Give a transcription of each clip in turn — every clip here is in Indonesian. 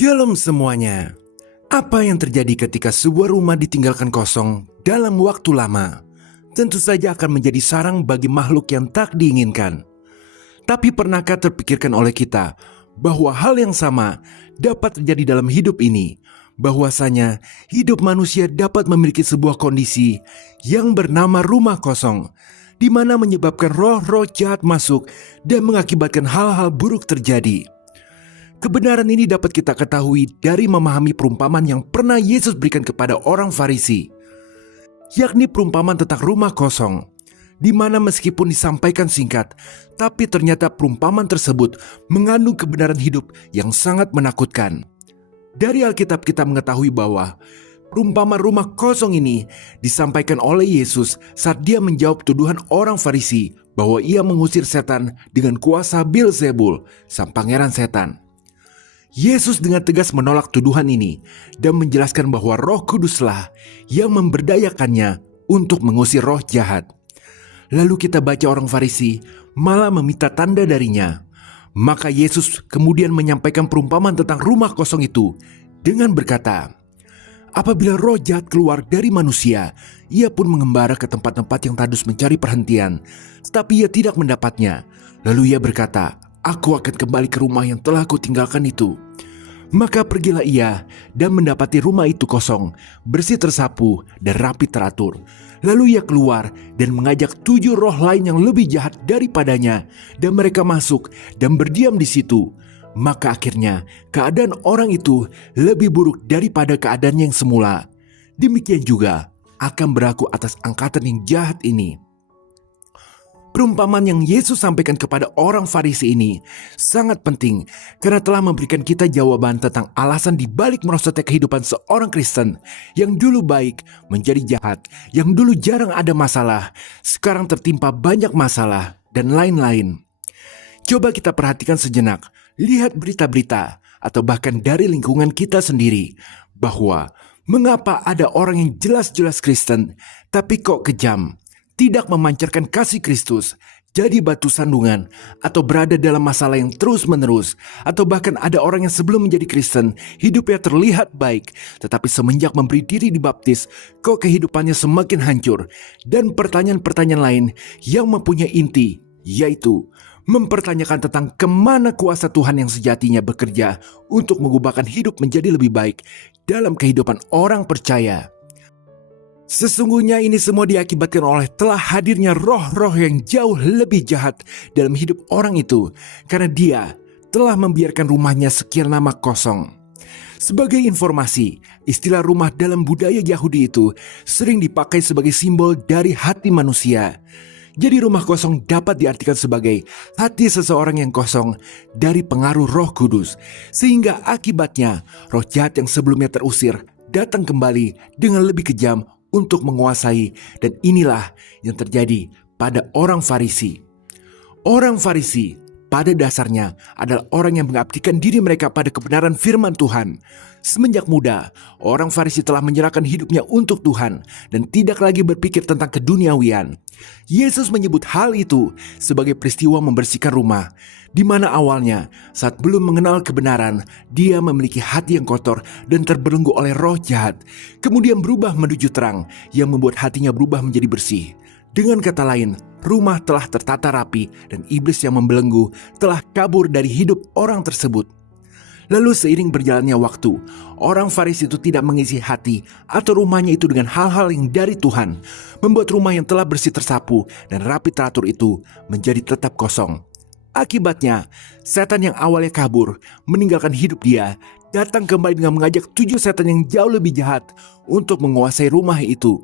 Shalom semuanya. Apa yang terjadi ketika sebuah rumah ditinggalkan kosong dalam waktu lama? Tentu saja akan menjadi sarang bagi makhluk yang tak diinginkan. Tapi pernahkah terpikirkan oleh kita bahwa hal yang sama dapat terjadi dalam hidup ini? Bahwasanya hidup manusia dapat memiliki sebuah kondisi yang bernama rumah kosong, di mana menyebabkan roh-roh jahat masuk dan mengakibatkan hal-hal buruk terjadi. Kebenaran ini dapat kita ketahui dari memahami perumpamaan yang pernah Yesus berikan kepada orang Farisi, yakni perumpamaan tentang rumah kosong, di mana meskipun disampaikan singkat, tapi ternyata perumpamaan tersebut mengandung kebenaran hidup yang sangat menakutkan. Dari Alkitab kita mengetahui bahwa perumpamaan rumah kosong ini disampaikan oleh Yesus saat dia menjawab tuduhan orang Farisi bahwa ia mengusir setan dengan kuasa Beelzebul, sang pangeran setan. Yesus dengan tegas menolak tuduhan ini dan menjelaskan bahwa Roh Kuduslah yang memberdayakannya untuk mengusir roh jahat. Lalu kita baca orang Farisi malah meminta tanda darinya. Maka Yesus kemudian menyampaikan perumpamaan tentang rumah kosong itu dengan berkata, apabila roh jahat keluar dari manusia, ia pun mengembara ke tempat-tempat yang tandus mencari perhentian, tetapi ia tidak mendapatnya. Lalu ia berkata, aku akan kembali ke rumah yang telah kutinggalkan itu. Maka pergilah ia dan mendapati rumah itu kosong, bersih tersapu dan rapi teratur. Lalu ia keluar dan mengajak 7 roh lain yang lebih jahat daripadanya, dan mereka masuk dan berdiam di situ. Maka akhirnya keadaan orang itu lebih buruk daripada keadaannya yang semula. Demikian juga akan berlaku atas angkatan yang jahat ini. Perumpamaan yang Yesus sampaikan kepada orang Farisi ini sangat penting karena telah memberikan kita jawaban tentang alasan dibalik merosotnya kehidupan seorang Kristen yang dulu baik menjadi jahat, yang dulu jarang ada masalah, sekarang tertimpa banyak masalah, dan lain-lain. Coba kita perhatikan sejenak, lihat berita-berita atau bahkan dari lingkungan kita sendiri, bahwa mengapa ada orang yang jelas-jelas Kristen tapi kok kejam, tidak memancarkan kasih Kristus, jadi batu sandungan, atau berada dalam masalah yang terus-menerus, atau bahkan ada orang yang sebelum menjadi Kristen, hidupnya terlihat baik, tetapi semenjak memberi diri dibaptis, kok kehidupannya semakin hancur, dan pertanyaan-pertanyaan lain yang mempunyai inti, yaitu mempertanyakan tentang kemana kuasa Tuhan yang sejatinya bekerja untuk mengubahkan hidup menjadi lebih baik dalam kehidupan orang percaya. Sesungguhnya ini semua diakibatkan oleh telah hadirnya roh-roh yang jauh lebih jahat dalam hidup orang itu, karena dia telah membiarkan rumahnya sekian lama kosong. Sebagai informasi, istilah rumah dalam budaya Yahudi itu sering dipakai sebagai simbol dari hati manusia. Jadi rumah kosong dapat diartikan sebagai hati seseorang yang kosong dari pengaruh Roh Kudus, sehingga akibatnya roh jahat yang sebelumnya terusir datang kembali dengan lebih kejam untuk menguasai, dan inilah yang terjadi pada orang Farisi. Orang Farisi pada dasarnya adalah orang yang mengabdikan diri mereka pada kebenaran firman Tuhan. Semenjak muda, orang Farisi telah menyerahkan hidupnya untuk Tuhan dan tidak lagi berpikir tentang keduniawian. Yesus menyebut hal itu sebagai peristiwa membersihkan rumah, di mana awalnya saat belum mengenal kebenaran, dia memiliki hati yang kotor dan terbelenggu oleh roh jahat, kemudian berubah menuju terang yang membuat hatinya berubah menjadi bersih. Dengan kata lain, rumah telah tertata rapi dan iblis yang membelenggu telah kabur dari hidup orang tersebut. Lalu seiring berjalannya waktu, orang Farisi itu tidak mengisi hati atau rumahnya itu dengan hal-hal yang dari Tuhan, membuat rumah yang telah bersih tersapu dan rapi teratur itu menjadi tetap kosong. Akibatnya, setan yang awalnya kabur, meninggalkan hidup dia, datang kembali dengan mengajak 7 setan yang jauh lebih jahat untuk menguasai rumah itu.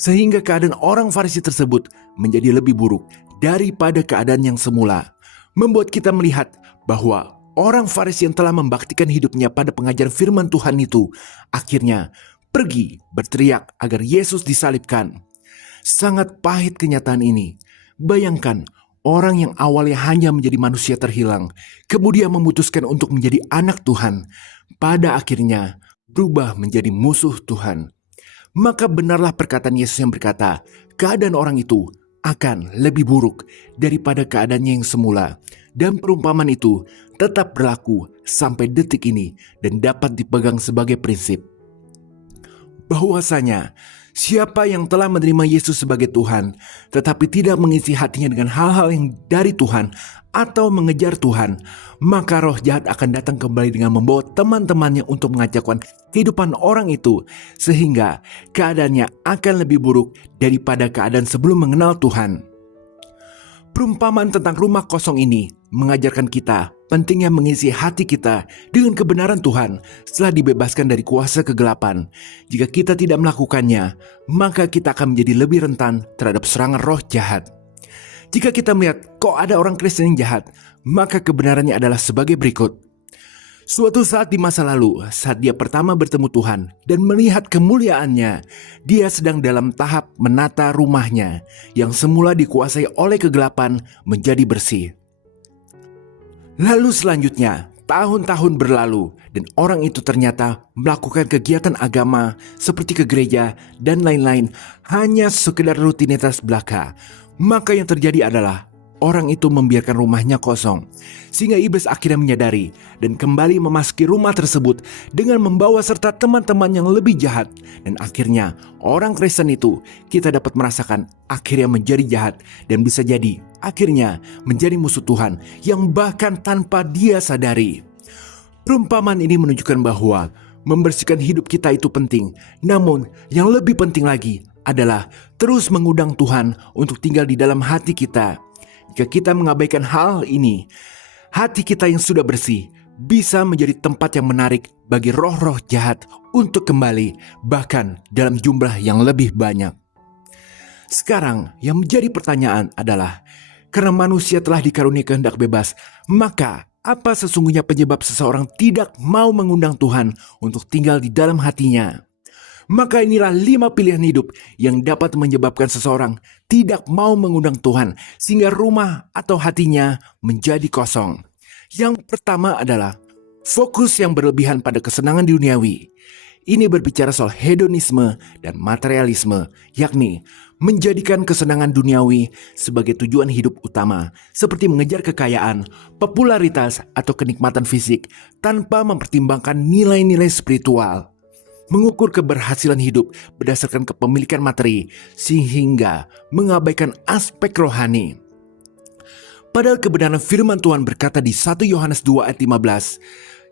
Sehingga keadaan orang Farisi tersebut menjadi lebih buruk daripada keadaan yang semula. Membuat kita melihat bahwa orang Farisi yang telah membaktikan hidupnya pada pengajaran firman Tuhan itu akhirnya pergi berteriak agar Yesus disalibkan. Sangat pahit kenyataan ini. Bayangkan, orang yang awalnya hanya menjadi manusia terhilang, kemudian memutuskan untuk menjadi anak Tuhan, pada akhirnya berubah menjadi musuh Tuhan. Maka benarlah perkataan Yesus yang berkata, keadaan orang itu akan lebih buruk daripada keadaannya yang semula. Dan perumpamaan itu tetap berlaku sampai detik ini dan dapat dipegang sebagai prinsip. Bahwasanya siapa yang telah menerima Yesus sebagai Tuhan, tetapi tidak mengisi hatinya dengan hal-hal yang dari Tuhan atau mengejar Tuhan, maka roh jahat akan datang kembali dengan membawa teman-temannya untuk mengacaukan kehidupan orang itu, sehingga keadaannya akan lebih buruk daripada keadaan sebelum mengenal Tuhan. Perumpamaan tentang rumah kosong ini mengajarkan kita pentingnya mengisi hati kita dengan kebenaran Tuhan setelah dibebaskan dari kuasa kegelapan. Jika kita tidak melakukannya, maka kita akan menjadi lebih rentan terhadap serangan roh jahat. Jika kita melihat kok ada orang Kristen yang jahat, maka kebenarannya adalah sebagai berikut. Suatu saat di masa lalu, saat dia pertama bertemu Tuhan dan melihat kemuliaannya, dia sedang dalam tahap menata rumahnya yang semula dikuasai oleh kegelapan menjadi bersih. Lalu selanjutnya, tahun-tahun berlalu dan orang itu ternyata melakukan kegiatan agama seperti ke gereja dan lain-lain hanya sekedar rutinitas belaka. Maka yang terjadi adalah orang itu membiarkan rumahnya kosong, sehingga iblis akhirnya menyadari dan kembali memasuki rumah tersebut dengan membawa serta teman-teman yang lebih jahat. Dan akhirnya orang Kristen itu kita dapat merasakan akhirnya menjadi jahat dan bisa jadi akhirnya menjadi musuh Tuhan yang bahkan tanpa dia sadari. Perumpamaan ini menunjukkan bahwa membersihkan hidup kita itu penting, namun yang lebih penting lagi adalah terus mengundang Tuhan untuk tinggal di dalam hati kita. Jika kita mengabaikan hal ini, hati kita yang sudah bersih bisa menjadi tempat yang menarik bagi roh-roh jahat untuk kembali, bahkan dalam jumlah yang lebih banyak. Sekarang yang menjadi pertanyaan adalah, karena manusia telah dikaruniai kehendak bebas, maka apa sesungguhnya penyebab seseorang tidak mau mengundang Tuhan untuk tinggal di dalam hatinya? Maka inilah 5 pilihan hidup yang dapat menyebabkan seseorang tidak mau mengundang Tuhan sehingga rumah atau hatinya menjadi kosong. Yang pertama adalah fokus yang berlebihan pada kesenangan duniawi. Ini berbicara soal hedonisme dan materialisme, yakni menjadikan kesenangan duniawi sebagai tujuan hidup utama, seperti mengejar kekayaan, popularitas, atau kenikmatan fisik tanpa mempertimbangkan nilai-nilai spiritual. Mengukur keberhasilan hidup berdasarkan kepemilikan materi sehingga mengabaikan aspek rohani. Padahal kebenaran firman Tuhan berkata di 1 Yohanes 2 ayat 15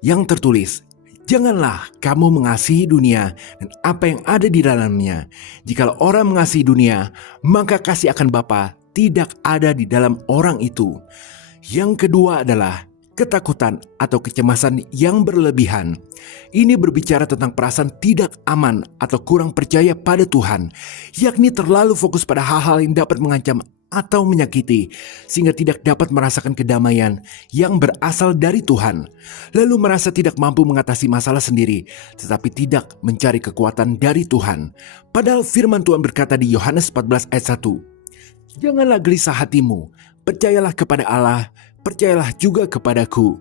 yang tertulis, "Janganlah kamu mengasihi dunia dan apa yang ada di dalamnya. Jikalau orang mengasihi dunia, maka kasih akan Bapa tidak ada di dalam orang itu." Yang kedua adalah ketakutan atau kecemasan yang berlebihan. Ini berbicara tentang perasaan tidak aman atau kurang percaya pada Tuhan, yakni terlalu fokus pada hal-hal yang dapat mengancam atau menyakiti, sehingga tidak dapat merasakan kedamaian yang berasal dari Tuhan. Lalu merasa tidak mampu mengatasi masalah sendiri, tetapi tidak mencari kekuatan dari Tuhan. Padahal firman Tuhan berkata di Yohanes 14 ayat 1, "Janganlah gelisah hatimu, percayalah kepada Allah, percayalah juga kepadaku."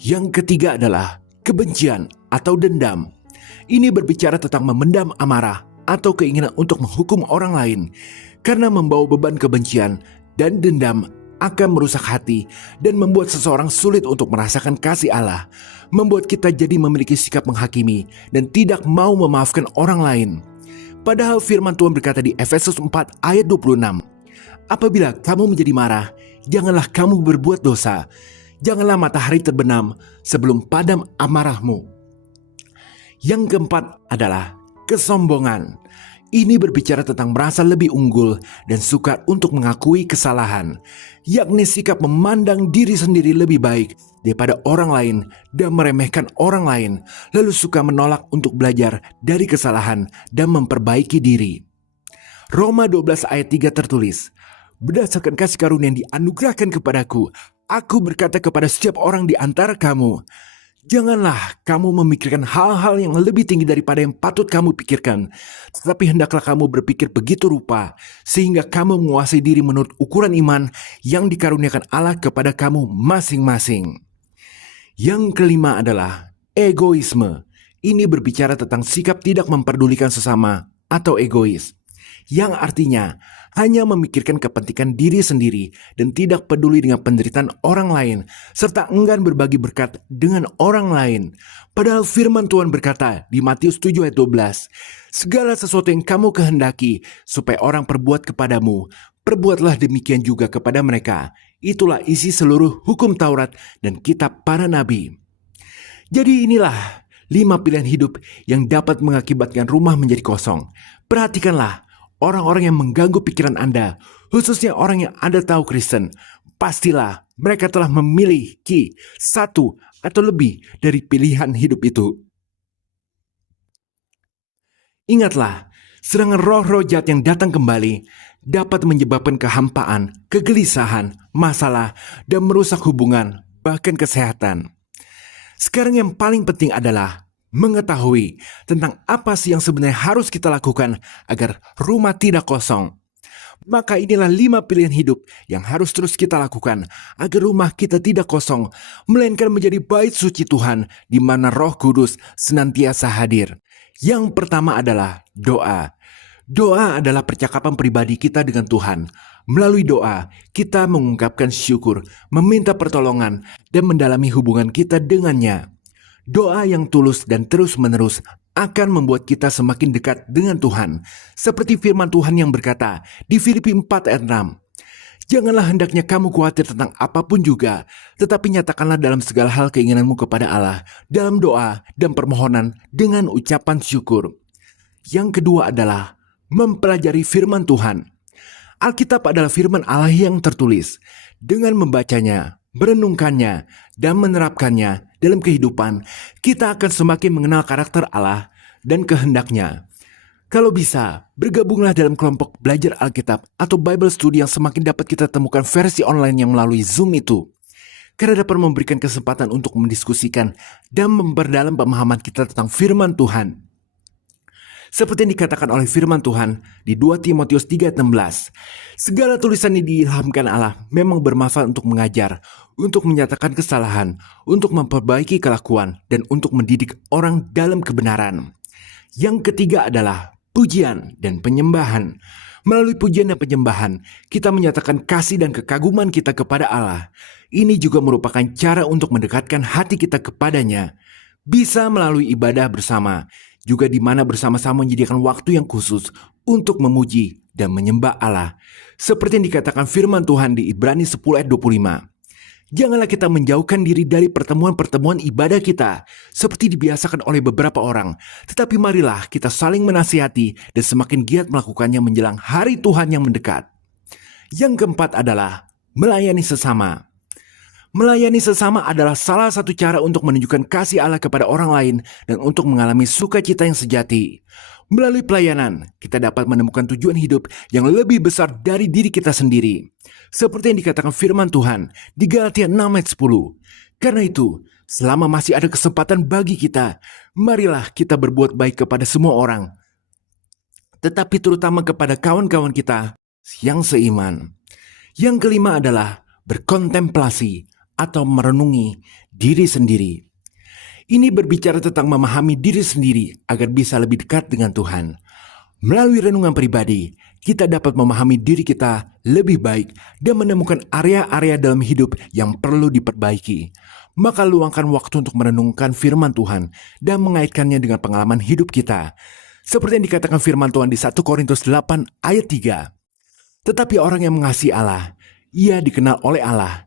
Yang ketiga adalah kebencian atau dendam. Ini berbicara tentang memendam amarah atau keinginan untuk menghukum orang lain. Karena membawa beban kebencian dan dendam akan merusak hati dan membuat seseorang sulit untuk merasakan kasih Allah. Membuat kita jadi memiliki sikap menghakimi dan tidak mau memaafkan orang lain. Padahal firman Tuhan berkata di Efesus 4 ayat 26, "Apabila kamu menjadi marah, janganlah kamu berbuat dosa. Janganlah matahari terbenam sebelum padam amarahmu." Yang keempat adalah kesombongan. Ini berbicara tentang merasa lebih unggul dan suka untuk mengakui kesalahan, yakni sikap memandang diri sendiri lebih baik daripada orang lain dan meremehkan orang lain, lalu suka menolak untuk belajar dari kesalahan dan memperbaiki diri. Roma 12 ayat 3 tertulis, "Berdasarkan kasih karunia yang dianugerahkan kepadaku, aku berkata kepada setiap orang di antara kamu, janganlah kamu memikirkan hal-hal yang lebih tinggi daripada yang patut kamu pikirkan, tetapi hendaklah kamu berpikir begitu rupa, sehingga kamu menguasai diri menurut ukuran iman yang dikaruniakan Allah kepada kamu masing-masing." Yang kelima adalah egoisme. Ini berbicara tentang sikap tidak memperdulikan sesama atau egois, yang artinya hanya memikirkan kepentingan diri sendiri dan tidak peduli dengan penderitaan orang lain, serta enggan berbagi berkat dengan orang lain. Padahal firman Tuhan berkata di Matius 7 ayat 12, segala sesuatu yang kamu kehendaki supaya orang perbuat kepadamu, perbuatlah demikian juga kepada mereka. Itulah isi seluruh hukum Taurat dan kitab para nabi. Jadi inilah 5 pilihan hidup yang dapat mengakibatkan rumah menjadi kosong. Perhatikanlah, orang-orang yang mengganggu pikiran Anda, khususnya orang yang Anda tahu Kristen, pastilah mereka telah memiliki satu atau lebih dari pilihan hidup itu. Ingatlah, serangan roh-roh jahat yang datang kembali dapat menyebabkan kehampaan, kegelisahan, masalah, dan merusak hubungan, bahkan kesehatan. Sekarang yang paling penting adalah mengetahui tentang apa sih yang sebenarnya harus kita lakukan agar rumah tidak kosong. Maka inilah 5 pilihan hidup yang harus terus kita lakukan agar rumah kita tidak kosong, melainkan menjadi bait suci Tuhan di mana Roh Kudus senantiasa hadir. Yang pertama adalah doa. Doa adalah percakapan pribadi kita dengan Tuhan. Melalui doa, kita mengungkapkan syukur, meminta pertolongan, dan mendalami hubungan kita dengannya. Doa yang tulus dan terus-menerus akan membuat kita semakin dekat dengan Tuhan. Seperti firman Tuhan yang berkata di Filipi 4 ayat 6. Janganlah hendaknya kamu khawatir tentang apapun juga, tetapi nyatakanlah dalam segala hal keinginanmu kepada Allah, dalam doa dan permohonan dengan ucapan syukur. Yang kedua adalah mempelajari firman Tuhan. Alkitab adalah firman Allah yang tertulis. Dengan membacanya, merenungkannya, dan menerapkannya dalam kehidupan, kita akan semakin mengenal karakter Allah dan kehendaknya. Kalau bisa, bergabunglah dalam kelompok belajar Alkitab atau Bible Study yang semakin dapat kita temukan versi online yang melalui Zoom itu. Karena dapat memberikan kesempatan untuk mendiskusikan dan memperdalam pemahaman kita tentang firman Tuhan. Seperti yang dikatakan oleh firman Tuhan di 2 Timotius 3 ayat 16. Segala tulisan yang diilhamkan Allah memang bermanfaat untuk mengajar, untuk menyatakan kesalahan, untuk memperbaiki kelakuan, dan untuk mendidik orang dalam kebenaran. Yang ketiga adalah pujian dan penyembahan. Melalui pujian dan penyembahan, kita menyatakan kasih dan kekaguman kita kepada Allah. Ini juga merupakan cara untuk mendekatkan hati kita kepadanya. Bisa melalui ibadah bersama, juga di mana bersama-sama menyediakan waktu yang khusus untuk memuji dan menyembah Allah. Seperti yang dikatakan firman Tuhan di Ibrani 10 ayat 25. Janganlah kita menjauhkan diri dari pertemuan-pertemuan ibadah kita, seperti dibiasakan oleh beberapa orang. Tetapi marilah kita saling menasihati dan semakin giat melakukannya menjelang hari Tuhan yang mendekat. Yang keempat adalah melayani sesama. Melayani sesama adalah salah satu cara untuk menunjukkan kasih Allah kepada orang lain dan untuk mengalami sukacita yang sejati. Melalui pelayanan, kita dapat menemukan tujuan hidup yang lebih besar dari diri kita sendiri. Seperti yang dikatakan firman Tuhan di Galatia 6 ayat 10. Karena itu, selama masih ada kesempatan bagi kita, marilah kita berbuat baik kepada semua orang. Tetapi terutama kepada kawan-kawan kita yang seiman. Yang kelima adalah berkontemplasi atau merenungi diri sendiri. Ini berbicara tentang memahami diri sendiri agar bisa lebih dekat dengan Tuhan. Melalui renungan pribadi, kita dapat memahami diri kita lebih baik dan menemukan area-area dalam hidup yang perlu diperbaiki. Maka luangkan waktu untuk merenungkan firman Tuhan dan mengaitkannya dengan pengalaman hidup kita. Seperti yang dikatakan firman Tuhan di 1 Korintus 8 ayat 3. Tetapi orang yang mengasihi Allah, ia dikenal oleh Allah.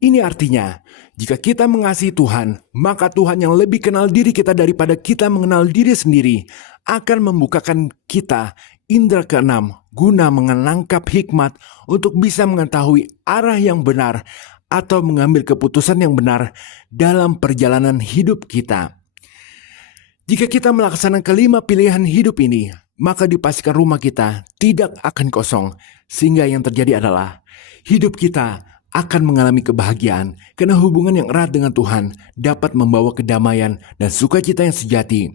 Ini artinya, jika kita mengasihi Tuhan, maka Tuhan yang lebih kenal diri kita daripada kita mengenal diri sendiri akan membukakan kita indera keenam guna menangkap hikmat untuk bisa mengetahui arah yang benar atau mengambil keputusan yang benar dalam perjalanan hidup kita. Jika kita melaksanakan kelima pilihan hidup ini, maka dipastikan rumah kita tidak akan kosong, sehingga yang terjadi adalah hidup kita akan mengalami kebahagiaan karena hubungan yang erat dengan Tuhan dapat membawa kedamaian dan sukacita yang sejati.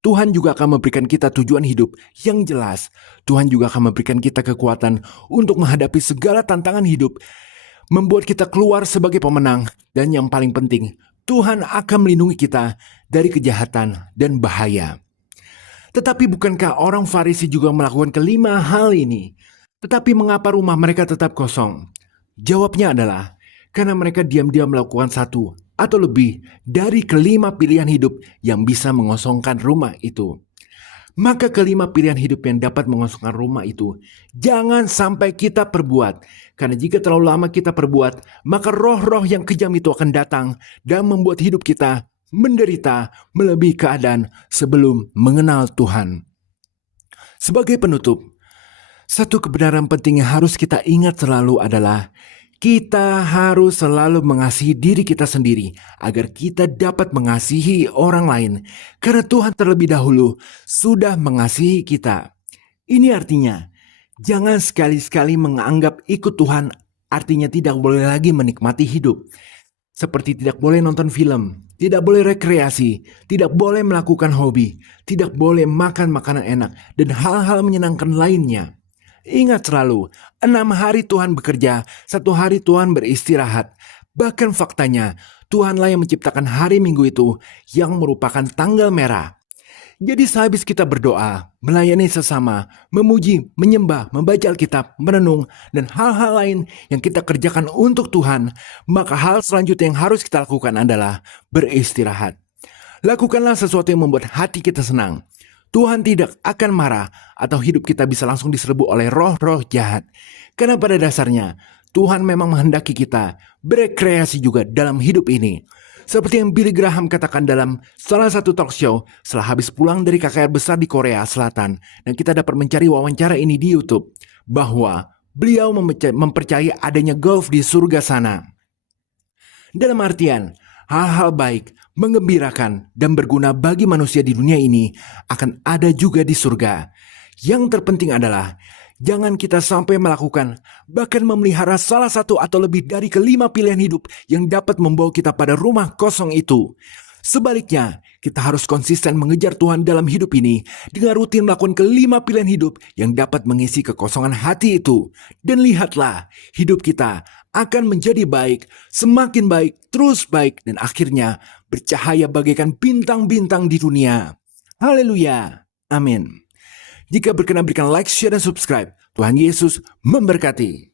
Tuhan juga akan memberikan kita tujuan hidup yang jelas. Tuhan juga akan memberikan kita kekuatan untuk menghadapi segala tantangan hidup, membuat kita keluar sebagai pemenang, dan yang paling penting, Tuhan akan melindungi kita dari kejahatan dan bahaya. Tetapi bukankah orang Farisi juga melakukan kelima hal ini? Tetapi mengapa rumah mereka tetap kosong? Jawabnya adalah karena mereka diam-diam melakukan satu atau lebih dari kelima pilihan hidup yang bisa mengosongkan rumah itu. Maka kelima pilihan hidup yang dapat mengosongkan rumah itu jangan sampai kita perbuat. Karena jika terlalu lama kita perbuat, maka roh-roh yang kejam itu akan datang dan membuat hidup kita menderita melebihi keadaan sebelum mengenal Tuhan. Sebagai penutup, satu kebenaran penting yang harus kita ingat selalu adalah kita harus selalu mengasihi diri kita sendiri agar kita dapat mengasihi orang lain. Karena Tuhan terlebih dahulu sudah mengasihi kita. Ini artinya, jangan sekali-sekali menganggap ikut Tuhan artinya tidak boleh lagi menikmati hidup. Seperti tidak boleh nonton film, tidak boleh rekreasi, tidak boleh melakukan hobi, tidak boleh makan makanan enak, dan hal-hal menyenangkan lainnya. Ingat selalu, 6 hari Tuhan bekerja, 1 hari Tuhan beristirahat. Bahkan faktanya, Tuhanlah yang menciptakan hari Minggu itu yang merupakan tanggal merah. Jadi sehabis kita berdoa, melayani sesama, memuji, menyembah, membaca Alkitab, merenung, dan hal-hal lain yang kita kerjakan untuk Tuhan, maka hal selanjutnya yang harus kita lakukan adalah beristirahat. Lakukanlah sesuatu yang membuat hati kita senang. Tuhan tidak akan marah atau hidup kita bisa langsung diserbu oleh roh-roh jahat. Karena pada dasarnya, Tuhan memang menghendaki kita berekreasi juga dalam hidup ini. Seperti yang Billy Graham katakan dalam salah satu talk show setelah habis pulang dari KKR besar di Korea Selatan. Dan kita dapat mencari wawancara ini di YouTube. Bahwa beliau mempercayai adanya golf di surga sana. Dalam artian, hal-hal baik, menggembirakan, dan berguna bagi manusia di dunia ini akan ada juga di surga. Yang terpenting adalah, jangan kita sampai melakukan, bahkan memelihara salah satu atau lebih dari kelima pilihan hidup yang dapat membawa kita pada rumah kosong itu. Sebaliknya, kita harus konsisten mengejar Tuhan dalam hidup ini dengan rutin melakukan kelima pilihan hidup yang dapat mengisi kekosongan hati itu. Dan lihatlah, hidup kita akan menjadi baik, semakin baik, terus baik, dan akhirnya bercahaya bagaikan bintang-bintang di dunia. Haleluya. Amin. Jika berkenan berikan like, share, dan subscribe. Tuhan Yesus memberkati.